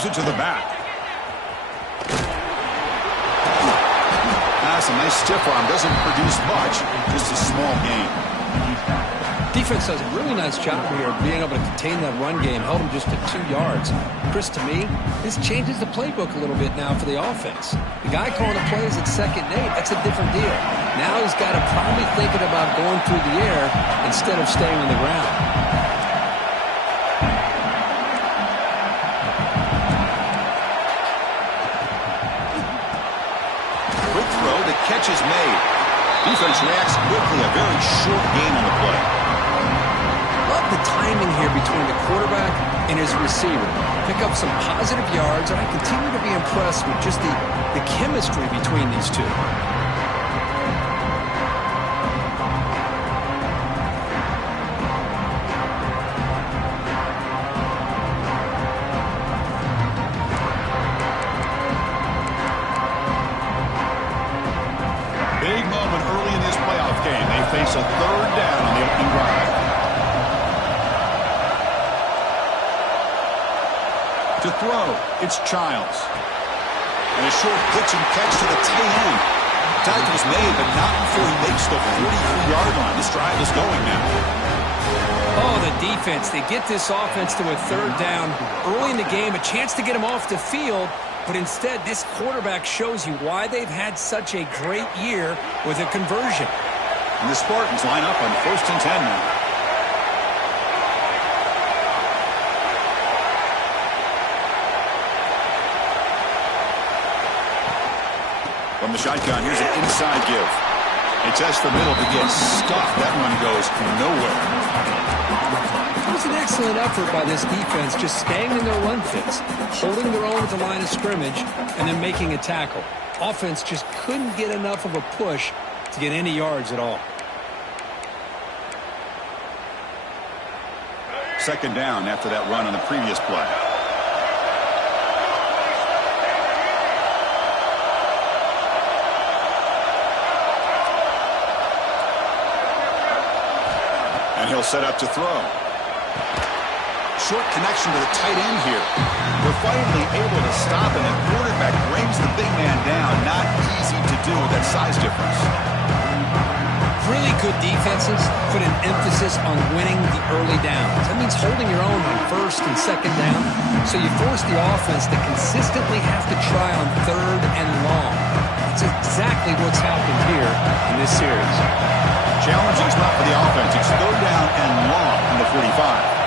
gives it to the back. That's a nice stiff arm. Doesn't produce much. Just a small gain. Defense does a really nice job here of being able to contain that run game. Held him just to 2 yards. Chris, to me, this changes the playbook a little bit now for the offense. The guy calling the plays at 2nd and 8, that's a different deal. Now he's got to probably thinking about going through the air instead of staying on the ground. Quick throw, the catch is made. Defense reacts quickly, a very short gain on the play. Love the timing here between the quarterback and his receiver. Pick up some positive yards, and I continue to be impressed with just the chemistry between these two. Big moment early in this playoff game. They face a 3rd down on the opening drive. To throw, it's Childs. And a short pitch and catch to the tight end. Tackle's made, but not before he makes the 43-yard line. This drive is going now. Oh, the defense. They get this offense to a 3rd down early in the game, a chance to get him off the field, but instead this quarterback shows you why they've had such a great year with a conversion. And the Spartans line up on 1st and 10 now. From the shotgun, here's an inside give. They test the middle to get stuffed. That one goes nowhere. It was an excellent effort by this defense, just staying in their run fits, holding their own at the line of scrimmage, and then making a tackle. Offense just couldn't get enough of a push to get any yards at all. 2nd down after that run on the previous play. And he'll set up to throw. Short connection to the tight end here. They're finally able to stop him. The quarterback brings the big man down. Not easy to do with that size difference. Really good defenses put an emphasis on winning the early downs. That means holding your own on 1st and 2nd down. So you force the offense to consistently have to try on 3rd and long. That's exactly what's happened here in this series. Challenging spot for the offense. It's 3rd down and long from the 45.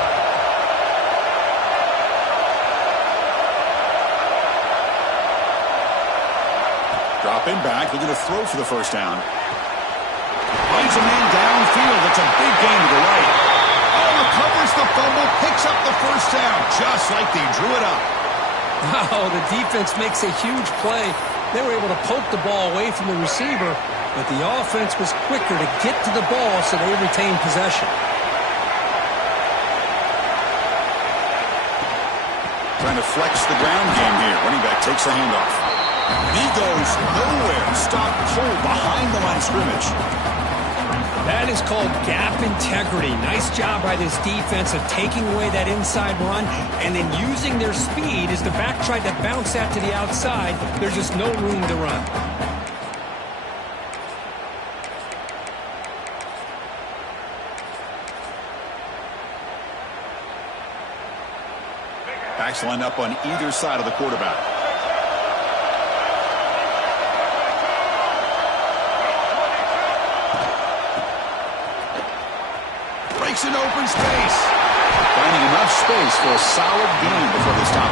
Dropping back, looking to throw for the 1st down. Finds a man downfield. It's a big gain to the right. Oh, recovers the fumble, picks up the 1st down, just like they drew it up. Wow, the defense makes a huge play. They were able to poke the ball away from the receiver, but the offense was quicker to get to the ball, so they retained possession. Trying to flex the ground game here. Running back takes the handoff. He goes nowhere. Stopped cold behind the line of scrimmage. That is called gap integrity. Nice job by this defense of taking away that inside run and then using their speed as the back tried to bounce that to the outside. There's just no room to run. Backs line up on either side of the quarterback. Breaks in open space. Finding enough space for a solid gain before they stop.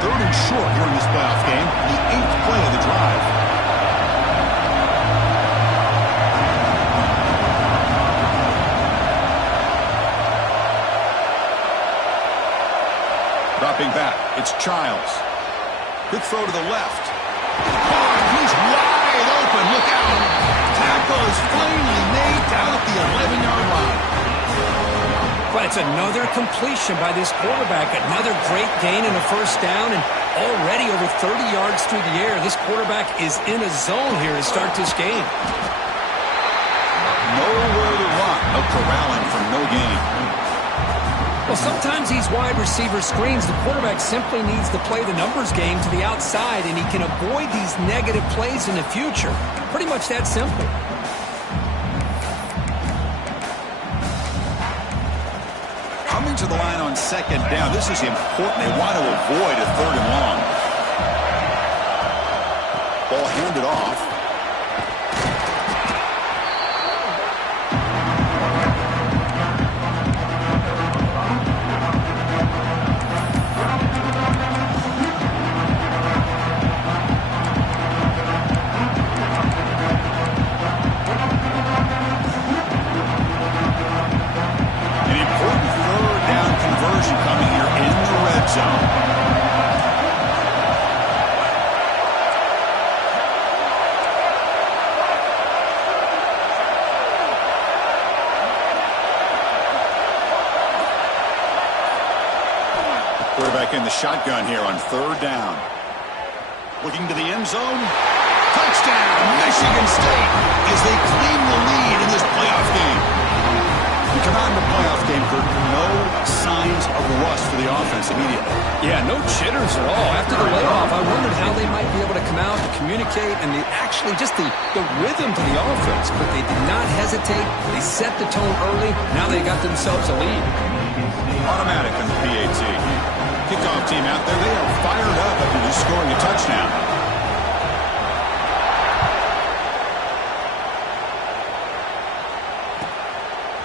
Third and short here in this playoff game. The 8th play of the drive. Dropping back, it's Childs. Quick throw to the left. Oh, he's wide open. Look out. Tackle is finally made down at the 11-yard line. But it's another completion by this quarterback. Another great gain in the 1st down, and Already over 30 yards through the air. This quarterback is in a zone here to start this game. Nowhere to run. No corralling for no gain. Well, sometimes these wide receiver screens, the quarterback simply needs to play the numbers game to the outside, and he can avoid these negative plays in the future. Pretty much that simple. Coming to the line on second down. This is important. They want to avoid a third and long. Ball handed off. Quarterback in the shotgun here on third down. Looking to the end zone. Touchdown, Michigan State, as they claim the lead in this playoff game. We come out in the playoff game, Kurt, no signs of rust for the offense immediately. Yeah, no jitters at all. After the layoff, I wondered how they might be able to come out and communicate and actually just the rhythm to the offense. But they did not hesitate. They set the tone early. Now they got themselves a lead. Automatic on the PAT. Kickoff team out there. They are fired up after just scoring a touchdown.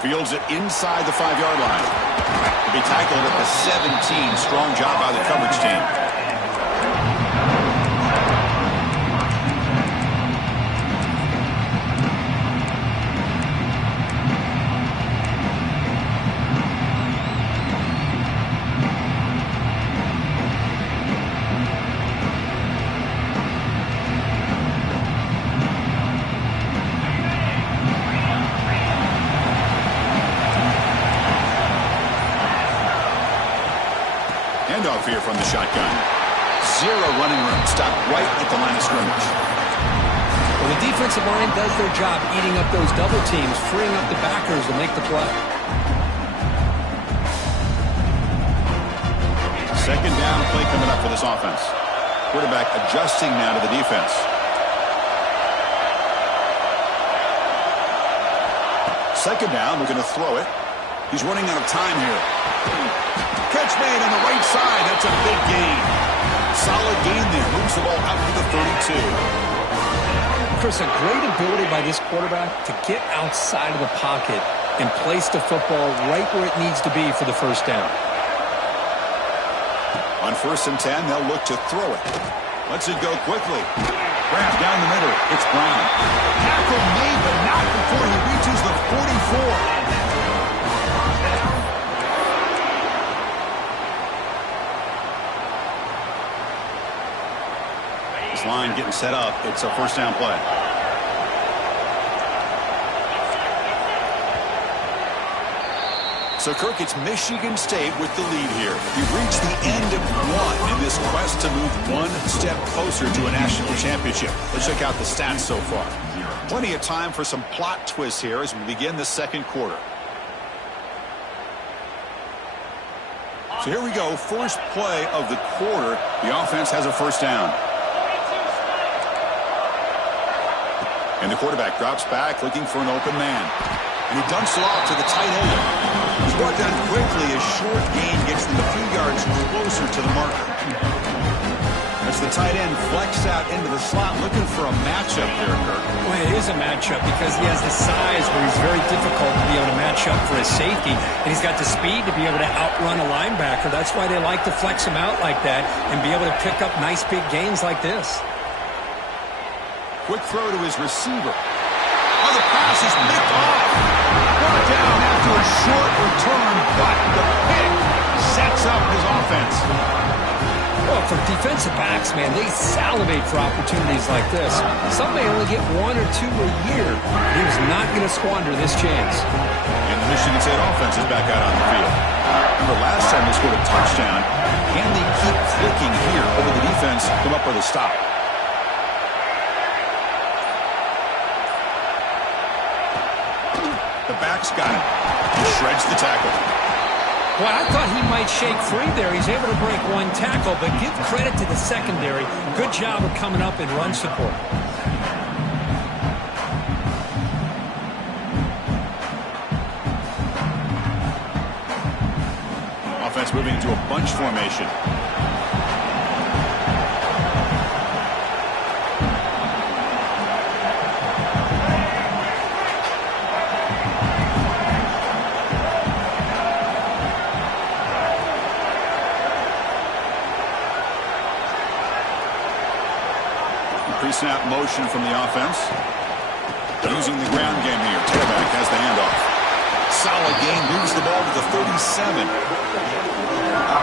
Fields it inside the 5-yard line. To be tackled at the 17. Strong job by the coverage team. Handoff here from the shotgun. Zero running room. Stopped right at the line of scrimmage. Well, the defensive line does their job eating up those double teams, freeing up the backers to make the play. Second down play coming up for this offense. Quarterback adjusting now to the defense. Second down, we're going to throw it. He's running out of time here. Catch made on the right side. That's a big gain. Solid gain there. Moves the ball out to the 32. Chris, a great ability by this quarterback to get outside of the pocket and place the football right where it needs to be for the first down. On 1st and 10, they'll look to throw it. Lets it go quickly. Grab down the middle. It's Brown. Tackle made, but not before he reaches the 44. This line getting set up. It's a first down play. So, Kirk, it's Michigan State with the lead here. We've reached the end of one in this quest to move one step closer to a national championship. Let's check out the stats so far. Plenty of time for some plot twists here as we begin the second quarter. So here we go. First play of the quarter. The offense has a first down. And the quarterback drops back looking for an open man. And he dumps it off to the tight end. He's brought down quickly as short gain gets them a few yards closer to the marker. As the tight end flexed out into the slot looking for a matchup there, Kirk. Well, it is a matchup because he has the size where he's very difficult to be able to match up for his safety. And he's got the speed to be able to outrun a linebacker. That's why they like to flex him out like that and be able to pick up nice big gains like this. Quick throw to his receiver. Oh, the pass is picked off. Brought down after a short return, but the pick sets up his offense. Well, for defensive defensive backs, man, they salivate for opportunities like this. Some may only get 1 or 2 a year. He was not going to squander this chance. And the Michigan State offense is back out on the field. Remember, last time they scored a touchdown. Can they keep clicking here over the defense, come up with a stop? The back's got it. He shreds the tackle. Well, I thought he might shake free there. He's able to break one tackle, but give credit to the secondary. Good job of coming up in run support. Offense moving into a bunch formation. Pre-snap motion from the offense. Using the ground game here. Tailback has the handoff. Solid gain. Moves the ball to the 37.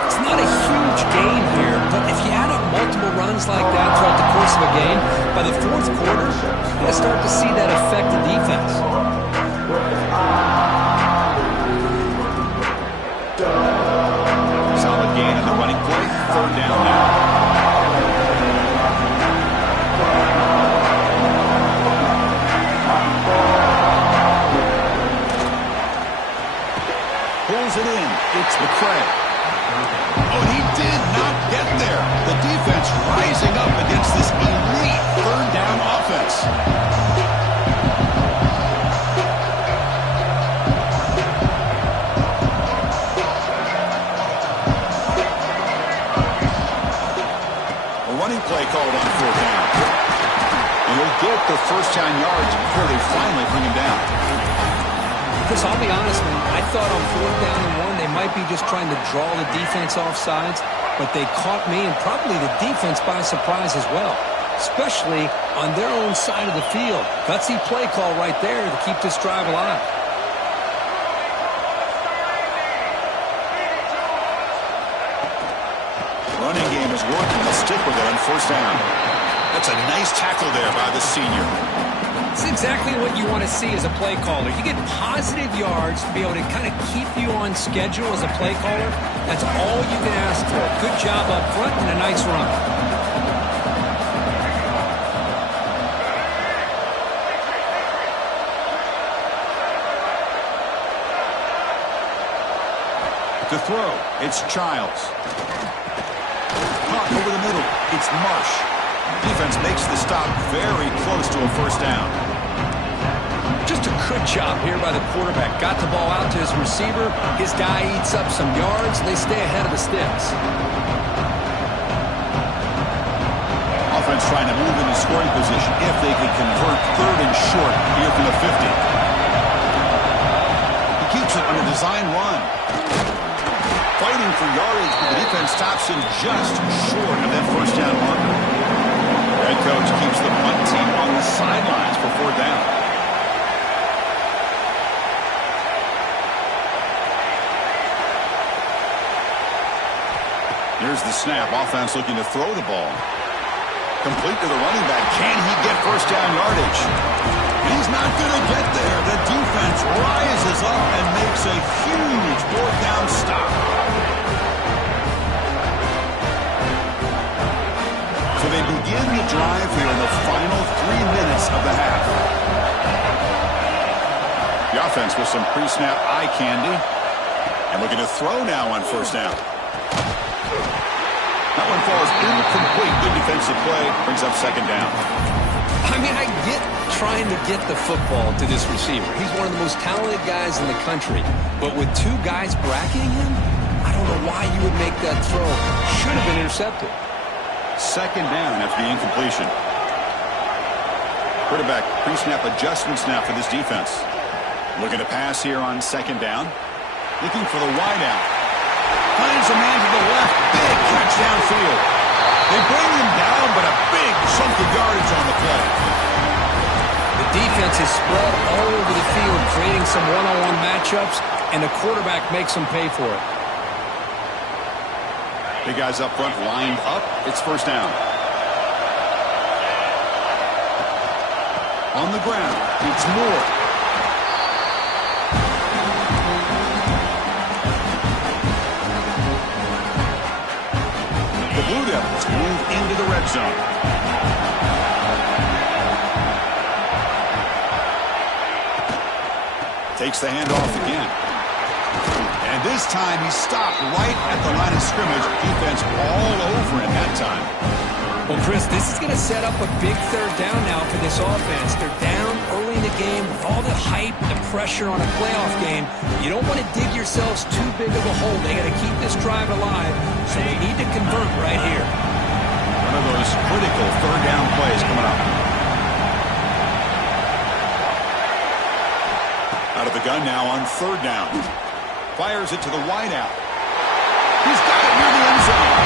It's not a huge gain here, but if you add up multiple runs like that throughout the course of a game, by the fourth quarter, you're going to start to see that affect the defense. Solid gain on the running play. Third down now. Pulls it in. It's McCray. Oh, he did not get there. The defense rising up against this elite third down offense. A running play called on fourth down. And he'll get the first down yards before they finally bring him down. Chris, I'll be honest, man, I thought on 4th down and 1 they might be just trying to draw the defense off sides, but they caught me and probably the defense by surprise as well, especially on their own side of the field. Gutsy play call right there to keep this drive alive. Running game is working. They'll stick with it on 1st down. That's a nice tackle there by the senior. It's exactly what you want to see as a play caller. You get positive yards to be able to kind of keep you on schedule as a play caller. That's all you can ask for. Good job up front and a nice run. To throw, it's Childs. Caught over the middle, it's Marsh. Defense makes the stop very close to a 1st down. Just a good job here by the quarterback. Got the ball out to his receiver. His guy eats up some yards, and they stay ahead of the sticks. Offense trying to move into scoring position if they can convert 3rd and short here from the 50. He keeps it on a design run. Fighting for yardage, but the defense stops him just short of that 1st down marker. Head coach keeps the punt team on the sidelines for 4th down. Here's the snap. Offense looking to throw the ball. Complete to the running back. Can he get 1st down yardage? He's not going to get there. The defense rises up and makes a huge 4th down stop. So they begin the drive here in the final 3 minutes of the half. The offense with some pre-snap eye candy. And looking to throw now on 1st down. That one falls incomplete. Good defensive play. Brings up 2nd down. I mean, I get trying to get the football to this receiver. He's one of the most talented guys in the country. But with 2 guys bracketing him, I don't know why you would make that throw. Should have been intercepted. 2nd down after the incompletion. Quarterback pre-snap adjustment snap for this defense. Looking to pass here on 2nd down. Looking for the wideout. Finds a man to the left. Big catch downfield. They bring him down, but a big chunk of yardage on the play. The defense is spread all over the field, creating some one-on-one matchups, and the quarterback makes them pay for it. Big guys up front lined up. It's first down. On the ground, it's Moore. The Blue Devils move into the red zone. Takes the handoff again. And this time he stopped right at the line of scrimmage. Defense all over him that time. Well, Chris, this is going to set up a big third down now for this offense. They're down early in the game with all the hype and the pressure on a playoff game. You don't want to dig yourselves too big of a hole. They got to keep this drive alive, so they need to convert right here. One of those critical third down plays coming up. Out of the gun now on third down. Fires it to the wideout. He's got it near the end zone.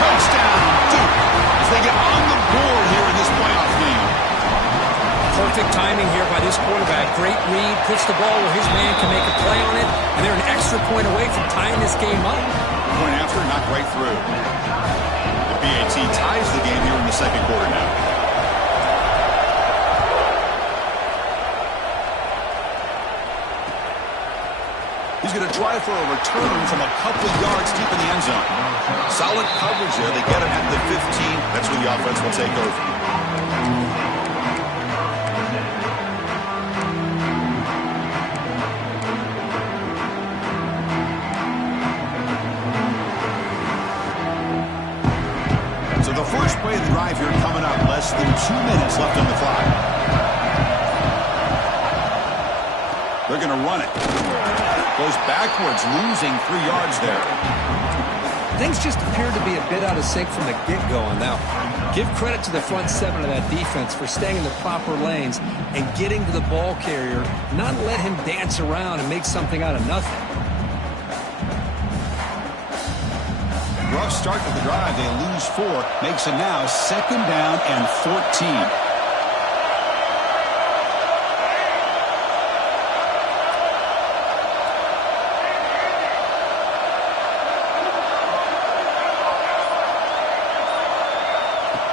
Touchdown, Duke, as they get on the board here in this playoff game. Perfect timing here by this quarterback. Great read, puts the ball where his man can make a play on it, and they're an extra point away from tying this game up. Point after, knocked right through. The BAT ties the game here in the second quarter now. He's going to try for a return from a couple of yards deep in the end zone. Solid coverage there. They get him at the 15. That's when the offense will take over. So the first play of the drive here coming up. Less than 2 minutes left on the clock. They're going to run it. Goes backwards, losing 3 yards there. Things just appeared to be a bit out of sync from the get-go on that one. Give credit to the front seven of that defense for staying in the proper lanes and getting to the ball carrier, not let him dance around and make something out of nothing. Rough start to the drive. They lose 4. Makes it now second down and 14.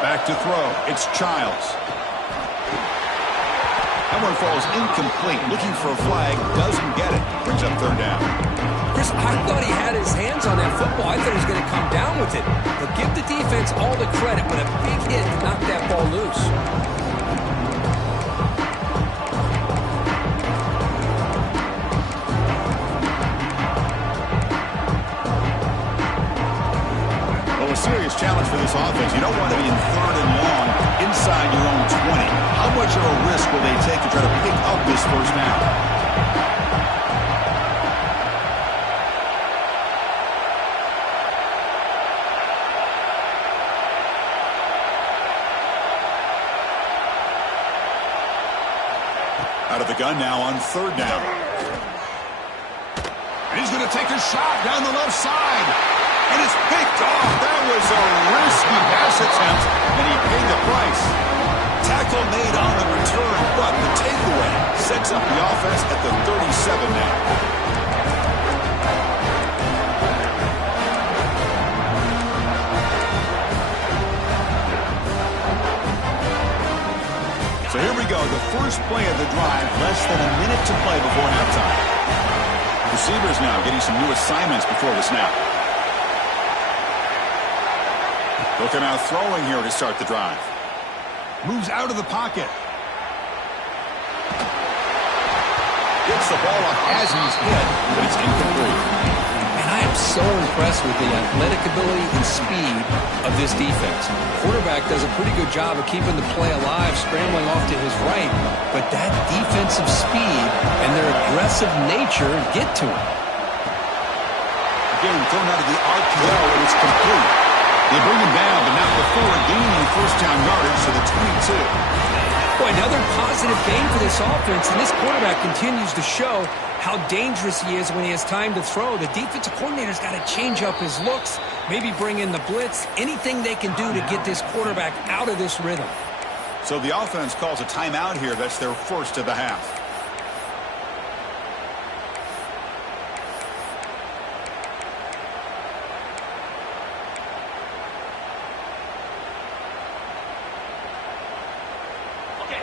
Back to throw. It's Childs. That one falls incomplete. Looking for a flag. Doesn't get it. Brings up third down. Chris, I thought he had his hands on that football. I thought he was going to come down with it. But give the defense all the credit, but a big hit knocked that ball loose. A serious challenge for this offense. You don't want to be in third and long inside your own 20. How much of a risk will they take to try to pick up this first down? Out of the gun now on third down. And he's going to take a shot down the left side. And it's picked off. That was a risky pass attempt, and he paid the price. Tackle made on the return, but the takeaway sets up the offense at the 37 now. So here we go, the first play of the drive, less than a minute to play before halftime. Receivers now getting some new assignments before the snap. Looking out throwing here to start the drive. Moves out of the pocket. Gets the ball up as he's hit, but it's incomplete. And I am so impressed with the athletic ability and speed of this defense. Quarterback does a pretty good job of keeping the play alive, scrambling off to his right, but that defensive speed and their aggressive nature get to him. Again, thrown out of the RPO, and it's complete. They bring him down, but not before gaining first down yardage to the 22. Boy, another positive gain for this offense, and this quarterback continues to show how dangerous he is when he has time to throw. The defensive coordinator's got to change up his looks, maybe bring in the blitz, anything they can do to get this quarterback out of this rhythm. So the offense calls a timeout here. That's their first of the half.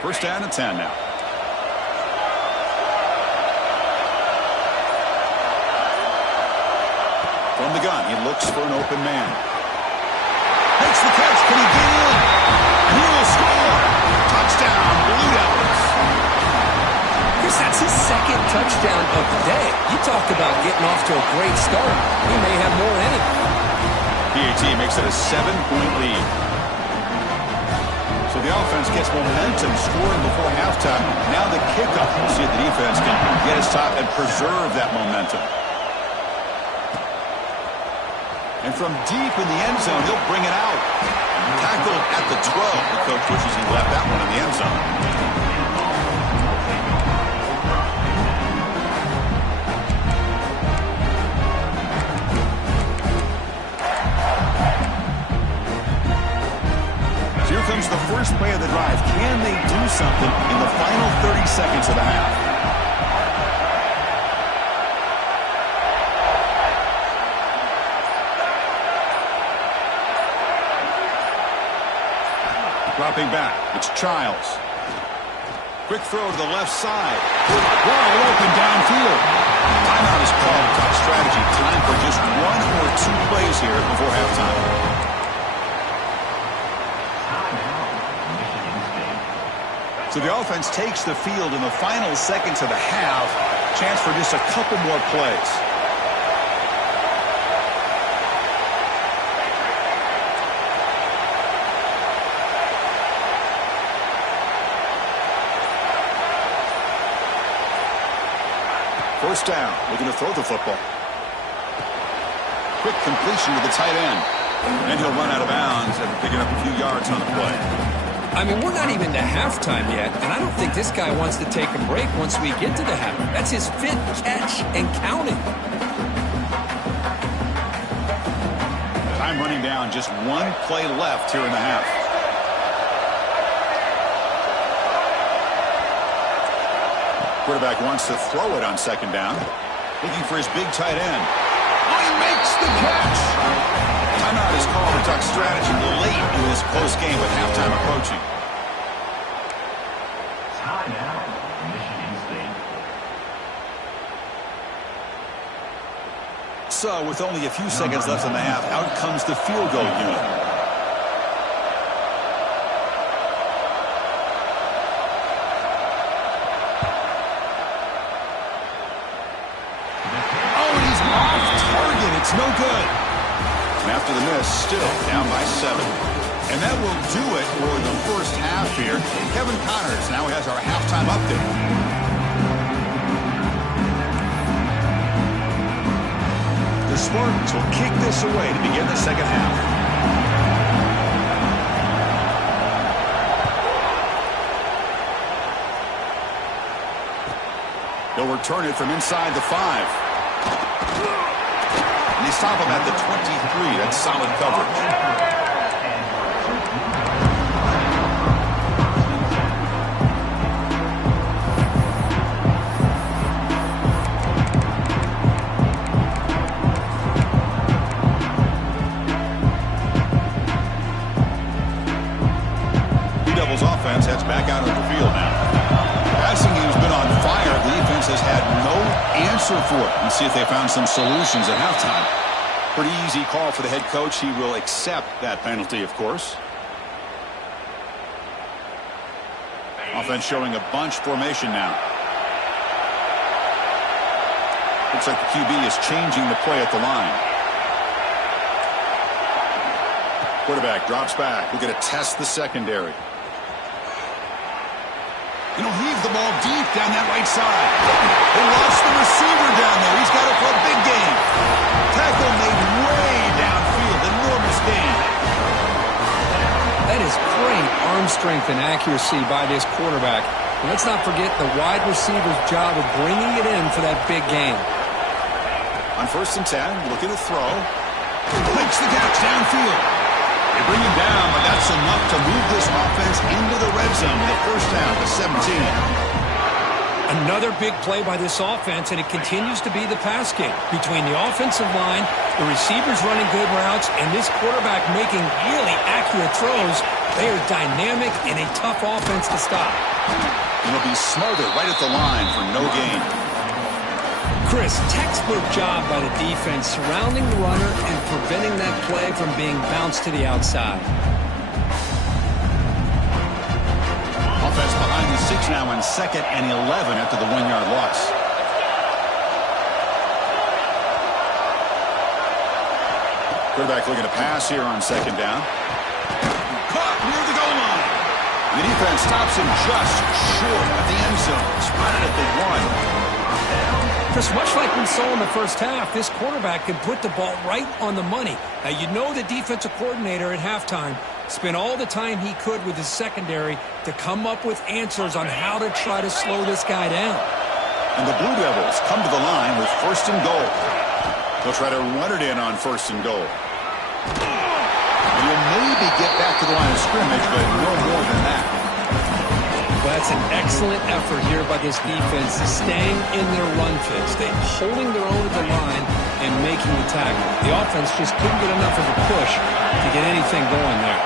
First down and 10 now. From the gun, he looks for an open man. Makes the catch. Can he get in? And he will score. Touchdown, Blue Devils. Chris, that's his second touchdown of the day. You talk about getting off to a great start. He may have more in him. PAT makes it a 7-point lead. So the offense gets momentum scoring before halftime. Now the kickoff. We'll see if the defense can get his top and preserve that momentum. And from deep in the end zone, he'll bring it out. Tackled at the 12. The coach wishes he left that one in the end zone. So here comes the first play of the drive. Can they do something in the final 30 seconds of the half? Dropping back, it's Childs. Quick throw to the left side. Wide open downfield. Timeout is called. Top strategy. Time for just 1 or 2 plays here before halftime. So the offense takes the field in the final seconds of the half. Chance for just a couple more plays. First down, looking to throw the football. Quick completion to the tight end. And he'll run out of bounds after picking up a few yards on the play. I mean, we're not even to halftime yet, and I don't think this guy wants to take a break once we get to the half. That's his 5th catch and counting. Time running down, just 1 play left here in the half. Quarterback wants to throw it on second down. Looking for his big tight end. Oh, he makes the catch! Timeout is called to talk strategy late in this close game with halftime approaching. Timeout, Michigan State. So, with only a few seconds left in the half, out comes the field goal unit. It's no good. And after the miss, still down by 7. And that will do it for the first half here. Kevin Connors now has our halftime update. The Spartans will kick this away to begin the second half. They'll return it from inside the 5. And they stop him at the 23. That's solid coverage. Blue Devils offense heads back out on the field now. Passing game's been on fire. The defense has had no answer for it. Let's see if they found some solutions at halftime. Pretty easy call for the head coach. He will accept that penalty, of course. Offense showing a bunch formation now. Looks like the QB is changing the play at the line. Quarterback drops back. We're going to test the secondary. You know, heave the ball deep down that right side. They lost the receiver down there. He's got it for a big gain. Tackle made way downfield. Enormous gain. That is great arm strength and accuracy by this quarterback. And let's not forget the wide receiver's job of bringing it in for that big game. On 1st and 10, looking to throw. Makes the catch downfield. They bring him down, but that's enough to move this offense into the red zone with a first down to 17. Another big play by this offense, and it continues to be the pass game. Between the offensive line, the receivers running good routes, and this quarterback making really accurate throws, They are dynamic and a tough offense to stop. And he'll be smothered right at the line for no gain. Chris, textbook job by the defense surrounding the runner and preventing that play from being bounced to the outside. Offense behind the 6 now on 2nd and 11 after the 1-yard loss. Quarterback looking to pass here on 2nd down. Caught near the goal line. The defense stops him just short of the end zone. Spotted at the 1. Chris, much like we saw in the first half, this quarterback can put the ball right on the money. Now, you know the defensive coordinator at halftime spent all the time he could with his secondary to come up with answers on how to try to slow this guy down. And the Blue Devils come to the line with 1st and goal. They'll try to run it in on 1st and goal. And he'll maybe get back to the line of scrimmage, but no more than that. Well, that's an excellent effort here by this defense, staying in their run fix. They're holding their own at the line and making the tackle. The offense just couldn't get enough of a push to get anything going there.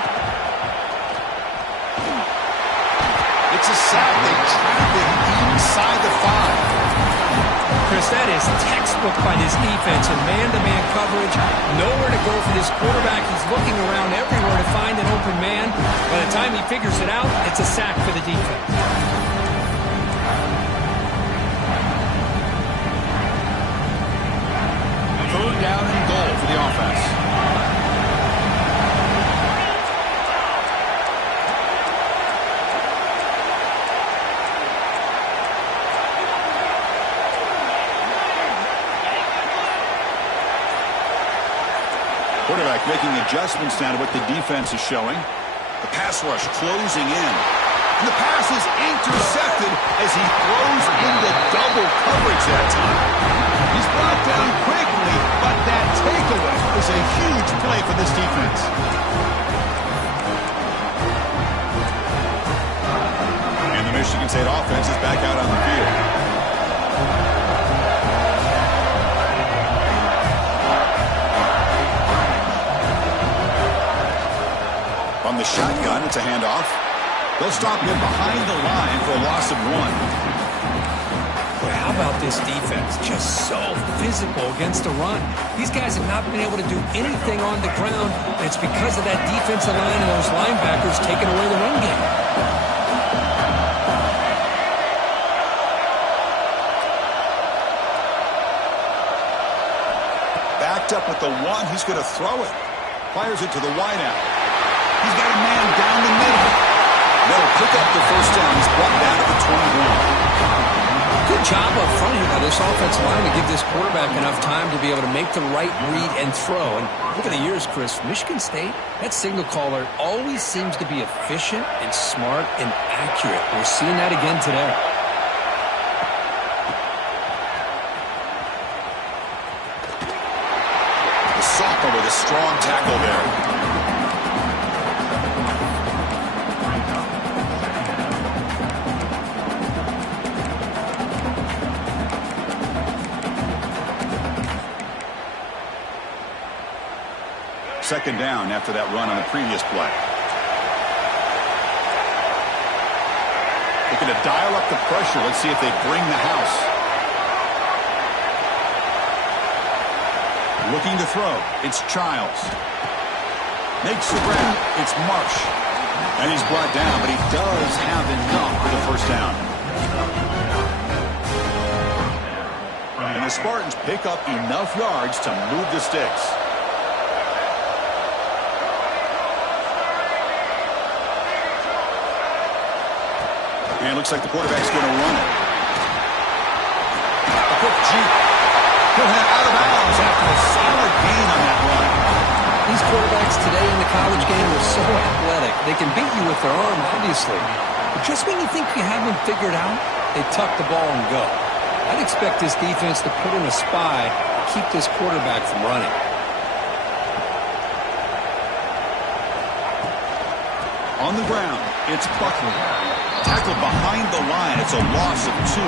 It's a sack. They trap it inside the 5. Chris, that is textbook by this defense in man-to-man coverage. Nowhere to go for this quarterback. He's looking around everywhere to find an open man. By the time he figures it out, it's a sack for the defense. 3rd down and goal for the offense. Quarterback making adjustments now to what the defense is showing. The pass rush closing in. And the pass is intercepted as he throws into double coverage that time. He's brought down quickly, but that takeaway is a huge play for this defense. And the Michigan State offense is back out on the field. From the shotgun, it's a handoff. They'll stop him behind the line for a loss of 1. Boy, how about this defense? Just so physical against the run. These guys have not been able to do anything on the ground, and it's because of that defensive line and those linebackers taking away the run game. Backed up with the 1, he's going to throw it. Fires it to the wideout. He's got a man down the middle. They'll pick up the 1st down. He's brought down at the 21. Good job up front here by this offensive line to give this quarterback enough time to be able to make the right read and throw. And over the years, Chris, Michigan State, that signal caller always seems to be efficient and smart and accurate. We're seeing that again today. The sophomore with a strong tackle there. Second down after that run on the previous play. Looking to dial up the pressure. Let's see if they bring the house. Looking to throw. It's Childs. Makes the grab. It's Marsh. And he's brought down, but he does have enough for the 1st down. And the Spartans pick up enough yards to move the sticks. And it looks like the quarterback's going to run it. A quick juke. He'll head out of bounds after a solid gain on that run. These quarterbacks today in the college game are so athletic. They can beat you with their arm, obviously. But just when you think you have them figured out, they tuck the ball and go. I'd expect this defense to put in a spy to keep this quarterback from running. On the ground, it's Buckley. Tackled behind the line. It's a loss of 2.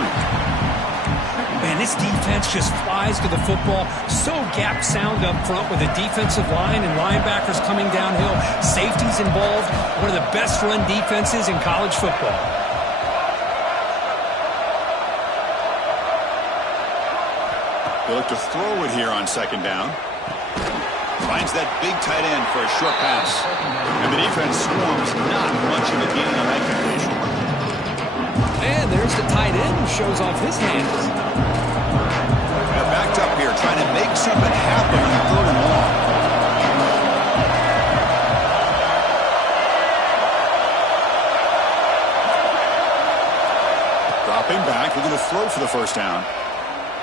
Man, this defense just flies to the football. So gap sound up front with the defensive line and linebackers coming downhill. Safeties involved. One of the best run defenses in college football. They look to throw it here on second down. Finds that big tight end for a short pass. And the defense swarms not much of a gain on that completion. And there's the tight end who shows off his hands. They're backed up here trying to make something happen on 3rd and long. Dropping back, looking to throw for the first down.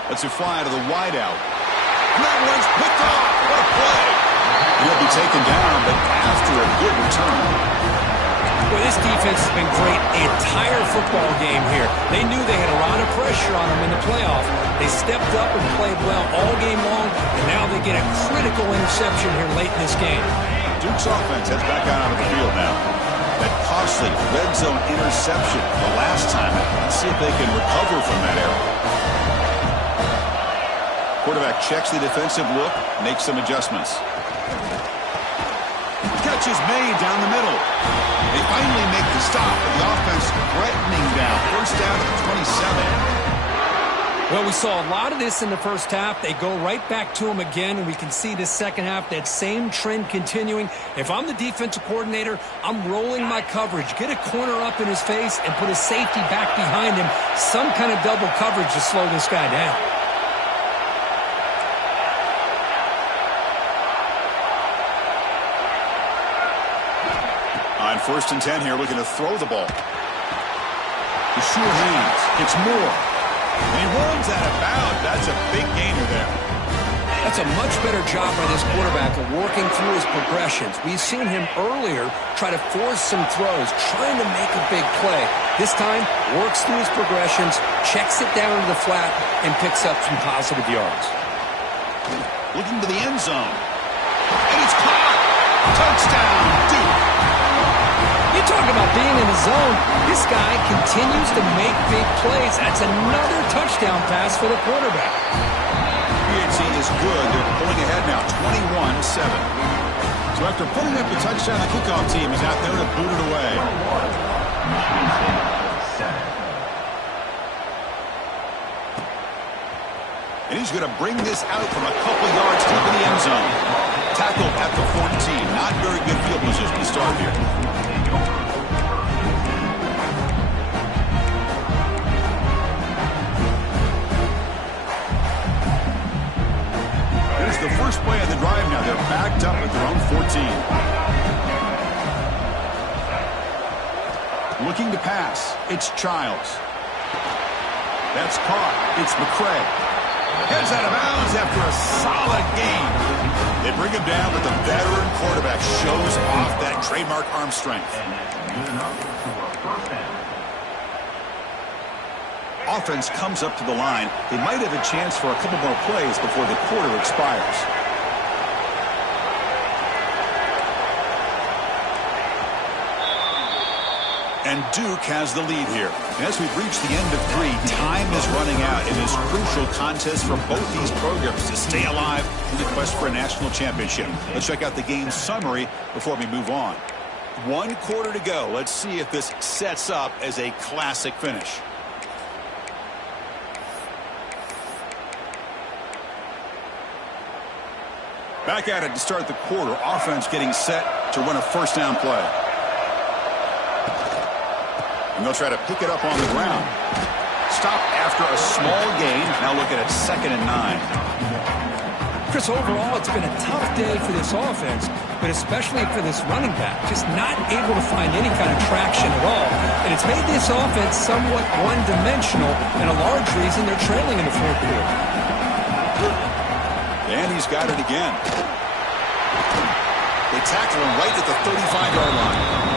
Let's it fly to the wideout. And that one's picked off. What a play. He'll be taken down, but after a good return. Well, this defense has been great the entire football game here. They knew they had a lot of pressure on them in the playoff. They stepped up and played well all game long, and now they get a critical interception here late in this game. Duke's offense heads back out onto the field now. That costly red zone interception the last time. Let's see if they can recover from that error. Quarterback checks the defensive look, makes some adjustments. Catch is made down the middle. They finally make the stop, but the offense threatening down. First down at the 27. Well, we saw a lot of this in the first half. They go right back to him again, and we can see the second half, that same trend continuing. If I'm the defensive coordinator, I'm rolling my coverage. Get a corner up in his face and put a safety back behind him. Some kind of double coverage to slow this guy down. On 1st and 10 here, looking to throw the ball. The sure hands. It's Moore. And he runs out of bounds. That's a big gainer there. That's a much better job by this quarterback of working through his progressions. We've seen him earlier try to force some throws, trying to make a big play. This time, works through his progressions, checks it down to the flat, and picks up some positive yards. Looking to the end zone. And it's caught. Touchdown, Duke. You talk about being in the zone. This guy continues to make big plays. That's another touchdown pass for the quarterback. PNC is good. They're pulling ahead now, 21-7. So after putting up the touchdown, the kickoff team is out there to boot it away. And he's going to bring this out from a couple yards deep in the end zone. Tackled at the 14. Not very good field position to start here. There's the first play of the drive now. They're backed up at their own 14. Looking to pass. It's Childs. That's caught. It's McCray. Heads out of bounds after a solid game. They bring him down, but the veteran quarterback shows off that trademark arm strength. Offense comes up to the line. They might have a chance for a couple more plays before the quarter expires. And Duke has the lead here. And as we've reached the end of 3, time is running out in this crucial contest for both these programs to stay alive in the quest for a national championship. Let's check out the game summary before we move on. 1 quarter to go. Let's see if this sets up as a classic finish. Back at it to start the quarter. Offense getting set to run a first down play. And they'll try to pick it up on the ground. Stop after a small gain. Now looking at 2nd and 9. Chris, overall, it's been a tough day for this offense, but especially for this running back. Just not able to find any kind of traction at all. And it's made this offense somewhat one-dimensional, and a large reason they're trailing in the 4th quarter. And he's got it again. They tackle him right at the 35-yard line.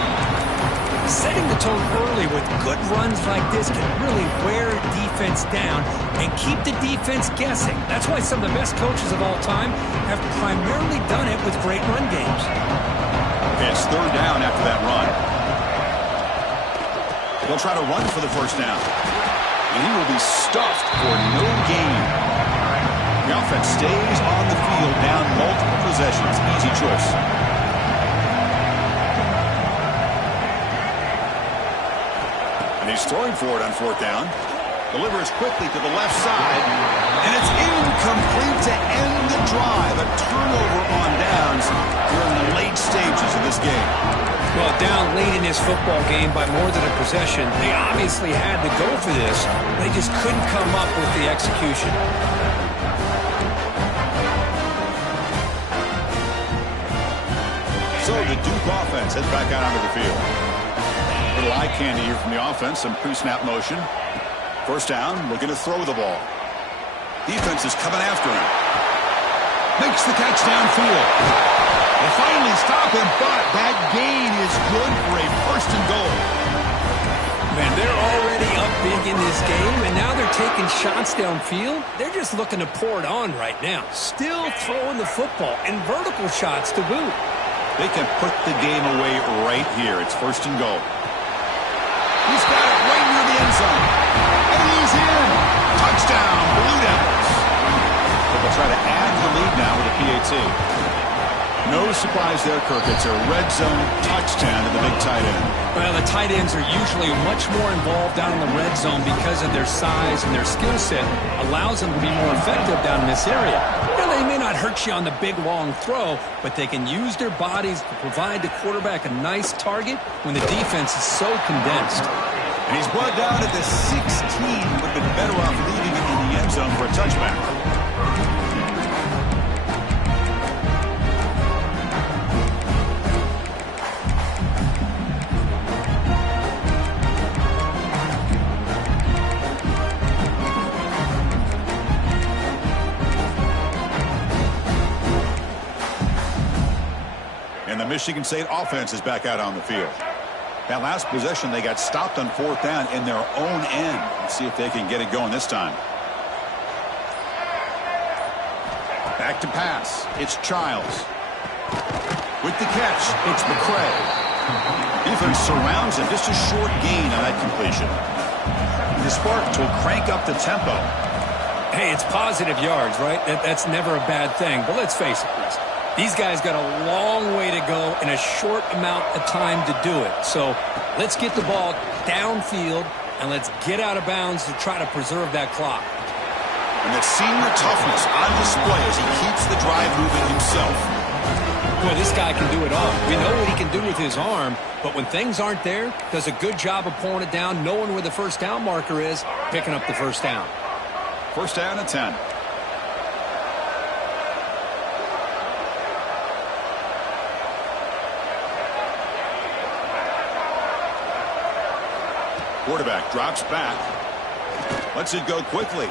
Setting the tone early with good runs like this can really wear a defense down and keep the defense guessing. That's why some of the best coaches of all time have primarily done it with great run games. It's 3rd down after that run. They'll try to run for the first down. And he will be stuffed for no gain. The offense stays on the field, down multiple possessions. Easy choice. And he's throwing for it on fourth down. Delivers quickly to the left side. And it's incomplete to end the drive. A turnover on downs during the late stages of this game. Well, down late in this football game by more than a possession, they obviously had to go for this. They just couldn't come up with the execution. So the Duke offense heads back out onto the field. Little eye candy here from the offense, some pre-snap motion. First down, looking to throw the ball. Defense is coming after him. Makes the catch downfield. They finally stop him, but that gain is good for a first and goal. Man, they're already up big in this game, and now they're taking shots downfield. They're just looking to pour it on right now. Still throwing the football, and vertical shots to boot. They can put the game away right here. It's first and goal. He's got it right near the end zone. And he's in. Touchdown, Blue Devils. They'll try to add to the lead now with a PAT. No surprise there, Kirk. It's a red zone touchdown to the big tight end. Well, the tight ends are usually much more involved down in the red zone because of their size and their skill set allows them to be more effective down in this area. Well, they may not hurt you on the big, long throw, but they can use their bodies to provide the quarterback a nice target when the defense is so condensed. And he's brought down at the 16. Would have been better off leaving it in the end zone for a touchback. And the Michigan State offense is back out on the field. That last possession, they got stopped on fourth down in their own end. Let's see if they can get it going this time. Back to pass. It's Childs. With the catch, it's McCray. Defense surrounds him. Just a short gain on that completion. The Spartans will crank up the tempo. Hey, it's positive yards, right? That's never a bad thing. But let's face it, Chris. These guys got a long way to go in a short amount of time to do it. So let's get the ball downfield, and let's get out of bounds to try to preserve that clock. And that senior toughness on display as he keeps the drive moving himself. Boy, this guy can do it all. We know what he can do with his arm, but when things aren't there, does a good job of pulling it down, knowing where the first down marker is, picking up the first down. First down at 10. Quarterback drops back. Lets it go quickly.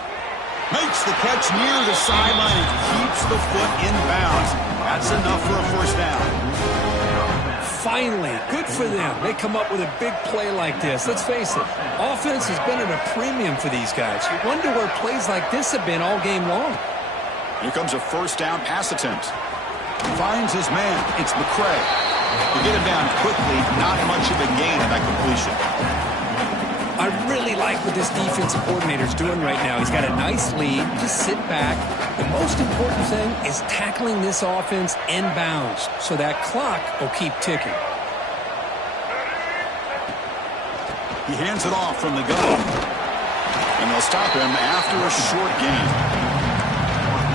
Makes the catch near the sideline and keeps the foot in bounds. That's enough for a first down. Finally, good for them. They come up with a big play like this. Let's face it, offense has been at a premium for these guys. You wonder where plays like this have been all game long. Here comes a first down pass attempt. Finds his man. It's McCray. To get him down quickly, not much of a gain on that completion. I really like what this defensive coordinator is doing right now. He's got a nice lead. Just sit back. The most important thing is tackling this offense inbounds so that clock will keep ticking. He hands it off from the gun. And they'll stop him after a short gain.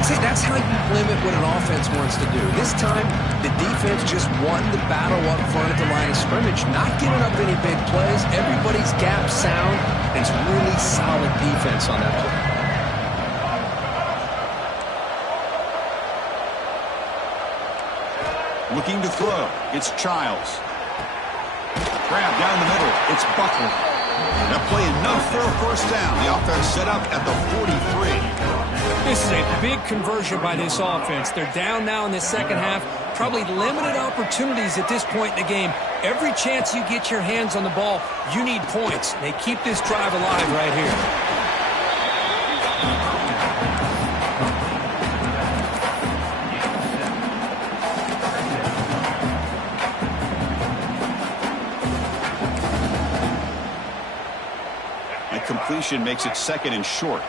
See, that's how you limit what an offense wants to do. This time, the defense just won the battle up front at the line of scrimmage, not giving up any big plays. Everybody's gap sound. It's really solid defense on that play. Looking to throw. It's Childs. Grab down the middle. It's Buckler. That play enough for a first down. The offense set up at the 43. This is a big conversion by this offense. They're down now in the second half. Probably limited opportunities at this point in the game. Every chance you get your hands on the ball, you need points. They keep this drive alive right here. completion makes it 2nd and short.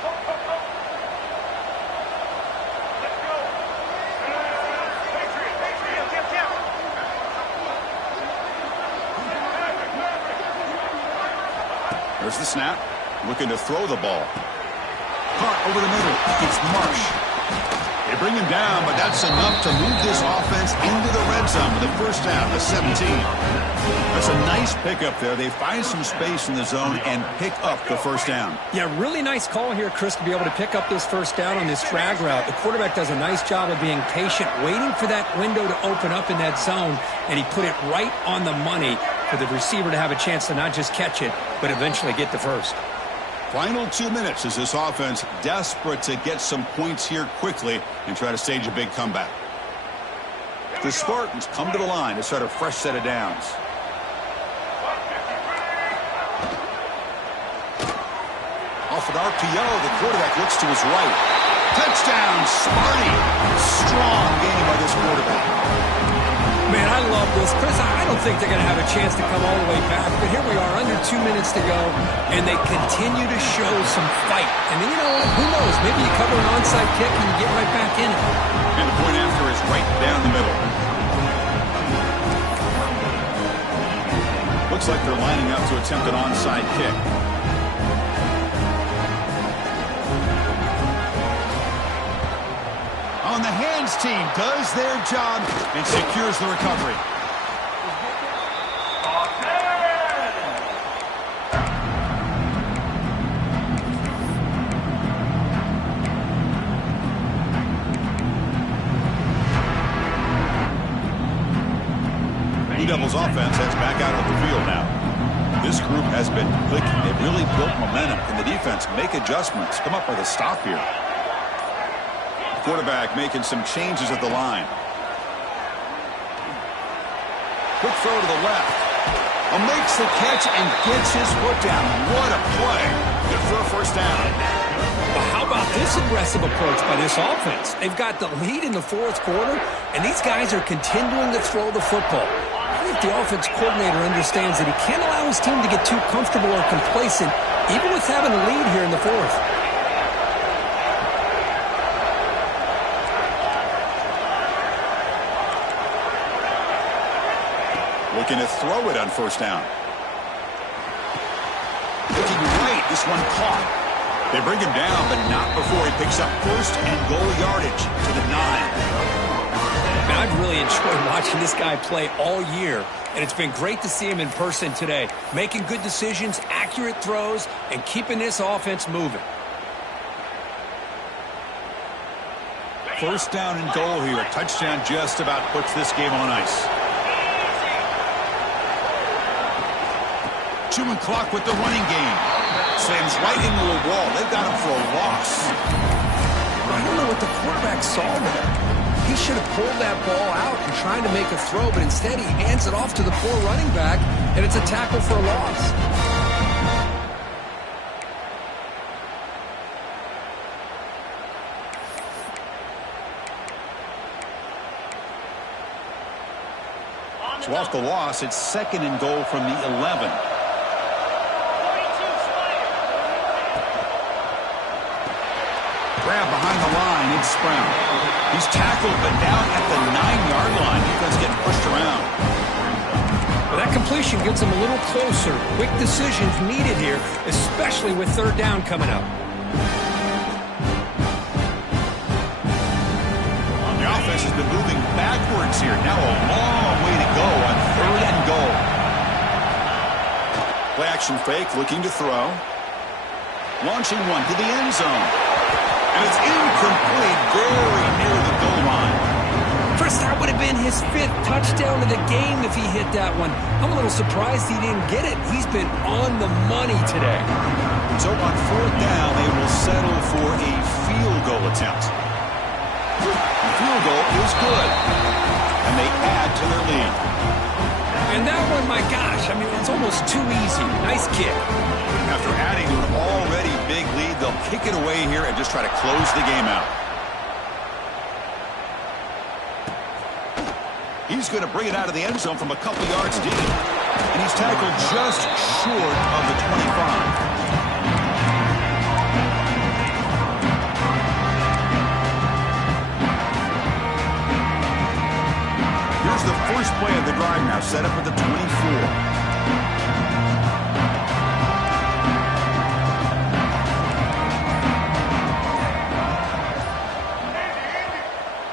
There's the snap. Looking to throw the ball. Caught over the middle. It's Marsh. They bring him down, but that's enough to move this offense into the red zone with a first down to 17. That's a nice pickup there. They find some space in the zone and pick up the first down. Yeah, really nice call here, Chris, to be able to pick up this first down on this drag route. The quarterback does a nice job of being patient, waiting for that window to open up in that zone, and he put it right on the money for the receiver to have a chance to not just catch it, but eventually get the first. Final 2 minutes as this offense desperate to get some points here quickly and try to stage a big comeback. The Spartans come to the line to start a fresh set of downs. Off an RPO, the quarterback looks to his right. Touchdown, Sparty. Strong game by this quarterback. Man, I love this. Chris, I don't think they're going to have a chance to come all the way back, but here we are, under 2 minutes to go, and they continue to show some fight. And, you know, who knows? Maybe you cover an onside kick and you get right back in it. And the point after is right down the middle. Looks like they're lining up to attempt an onside kick. On the hands team does their job and secures the recovery. Blue Devils offense heads back out on the field now. This group has been clicking. They've really built momentum. Can the defense make adjustments? Come up with a stop here. Quarterback making some changes at the line. Quick throw to the left. Makes the catch and gets his foot down. What a play. Good for a first down. Well, how about this aggressive approach by this offense? They've got the lead in the fourth quarter, and these guys are continuing to throw the football. I think the offense coordinator understands that he can't allow his team to get too comfortable or complacent, even with having a lead here in the fourth. Looking to throw it on first down. Looking right, this one caught. They bring him down, but not before he picks up first and goal yardage to the 9. Man, I've really enjoyed watching this guy play all year, and it's been great to see him in person today, making good decisions, accurate throws, and keeping this offense moving. First down and goal here. A touchdown just about puts this game on ice. Chewing clock with the running game. Slams right into a wall. They've got him for a loss. I don't know what the quarterback saw there. He should have pulled that ball out and tried to make a throw, but instead he hands it off to the poor running back, and it's a tackle for a loss. So off the loss, it's 2nd and goal from the 11. Grab behind the line, it's Brown. He's tackled, but down at the 9-yard line. Defense getting pushed around. Well, that completion gets him a little closer. Quick decisions needed here, especially with third down coming up. The offense has been moving backwards here. Now a long way to go on 3rd and goal. Play action fake, looking to throw. Launching one to the end zone. And it's incomplete, very near the goal line. Chris, that would have been his 5th touchdown of the game if he hit that one. I'm a little surprised he didn't get it. He's been on the money today. So on 4th down, they will settle for a field goal attempt. The field goal is good, and they add to their lead. And that one, my gosh, I mean, it's almost too easy. Nice kick. After adding to an already big lead, they'll kick it away here and just try to close the game out. He's going to bring it out of the end zone from a couple yards deep. And he's tackled just short of the 25. first play of the drive now, set up at the 24.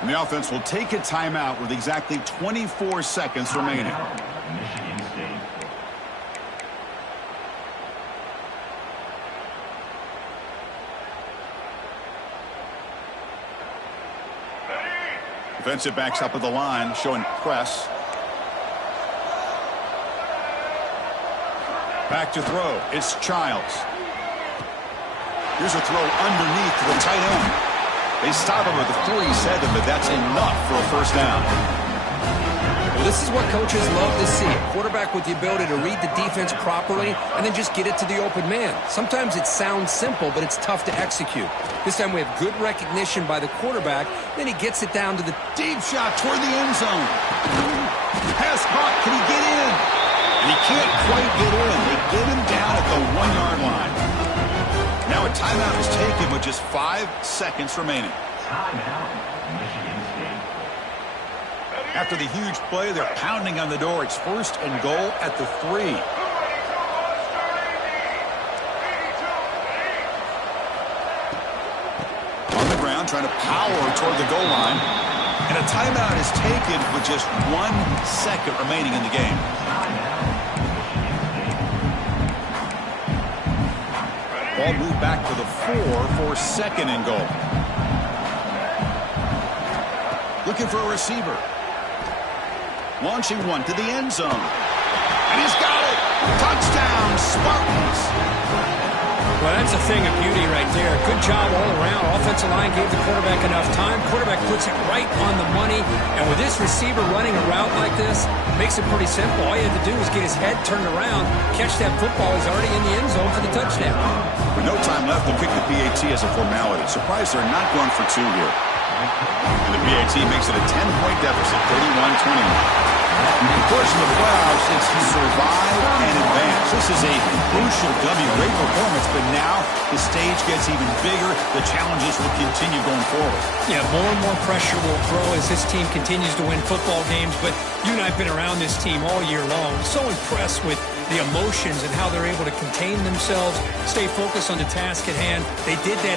And the offense will take a timeout with exactly 24 seconds remaining. Michigan State. Defensive backs up at the line, showing press. Back to throw. It's Childs. Here's a throw underneath to the tight end. They stop him with a 47, but that's enough for a first down. Well, this is what coaches love to see. A quarterback with the ability to read the defense properly and then just get it to the open man. Sometimes it sounds simple, but it's tough to execute. This time we have good recognition by the quarterback. Then he gets it down to the Deep shot toward the end zone. Pass caught. Can he get in? And he can't quite get in. They get him down at the 1-yard line. Now a timeout is taken with just 5 seconds remaining. Timeout. Michigan State. After the huge play, they're pounding on the door. It's first and goal at the 3. On the ground, trying to power toward the goal line. And a timeout is taken with just 1 second remaining in the game. Ball moved back to the 4 for second and goal. Looking for a receiver. Launching one to the end zone. And he's got it. Touchdown, Spartans. Well, that's a thing of beauty right there. Good job all around. Offensive line gave the quarterback enough time. Quarterback puts it right on the money. And with this receiver running a route like this, makes it pretty simple. All you have to do is get his head turned around, catch that football. He's already in the end zone for the touchdown. With no time left, to kick the PAT as a formality. Surprised they're not going for 2 here. And the PAT makes it a 10-point deficit, 31-21. Of course, in the playoffs, it's survive and advance. This is a crucial W. Great performance, but now the stage gets even bigger. The challenges will continue going forward. Yeah, more and more pressure will grow as this team continues to win football games. But you and I have been around this team all year long. So impressed with the emotions and how they're able to contain themselves, stay focused on the task at hand. They did that